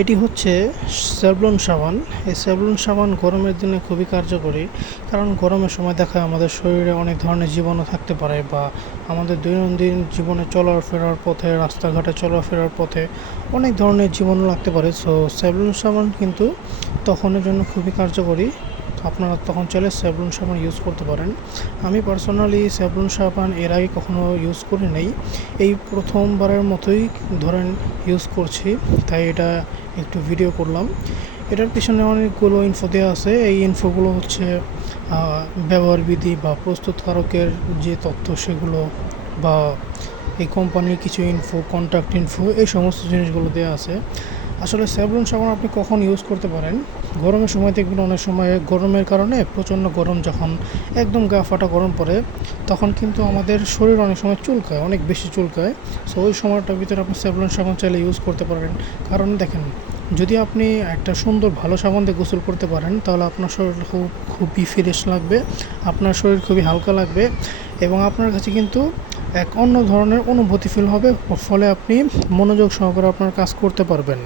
এটি হচ্ছে স্যাভলন সাবান। এই স্যাভলন সাবান গরমের দিনে খুবই কার্যকরী, কারণ গরমের সময় দেখা যায় আমাদের শরীরে অনেক ধরনের জীবাণু থাকতে পারে, বা আমাদের দৈনন্দিন জীবনে চলাফেরার পথে, রাস্তাঘাটে চলাফেরার পথে অনেক ধরনের জীবাণু লাগতে পারে। সো স্যাভলন সাবান কিন্তু তখনের জন্য খুবই কার্যকরী। আপনারা তখন চাইলে স্যাভলন সাবান ইউজ করতে পারেন। আমি পার্সোনালি স্যাভলন সাবান এর আগে কখনো ইউজ করি নাই, এই প্রথমবারের মতোই ধরেন ইউজ করছি, তাই এটা একটু ভিডিও করলাম। এটার পিছনে অনেকগুলো ইনফো দেওয়া আছে। এই ইনফোগুলো হচ্ছে ব্যবহার বিধি বা প্রস্তুতকারকের যে তথ্য সেগুলো, বা এই কোম্পানির কিছু ইনফো, কন্ট্যাক্ট ইনফো, এই সমস্ত জিনিসগুলো দেওয়া আছে। আসলে স্যাভলন সাবান আপনি কখন ইউজ করতে পারেন? গরমের সময় দেখবেন অনেক সময় গরমের কারণে, প্রচণ্ড গরম যখন একদম গা ফাটা গরম পড়ে, তখন কিন্তু আমাদের শরীর অনেক সময় চুলকায়, অনেক বেশি চুলকায়। সো ওই সময়টার ভিতরে আপনি স্যাভলন সাবান চাইলে ইউজ করতে পারেন। কারণ দেখেন, যদি আপনি একটা সুন্দর ভালো সাবান দিয়ে গোসল করতে পারেন, তাহলে আপনার শরীর খুবই ফ্রেশ লাগবে, আপনার শরীর খুবই হালকা লাগবে, এবং আপনার কাছে কিন্তু এক অন্য ধরনের অনুভূতি ফিল হবে, ফলে আপনি মনোযোগ সহকারে আপনার কাজ করতে পারবেন।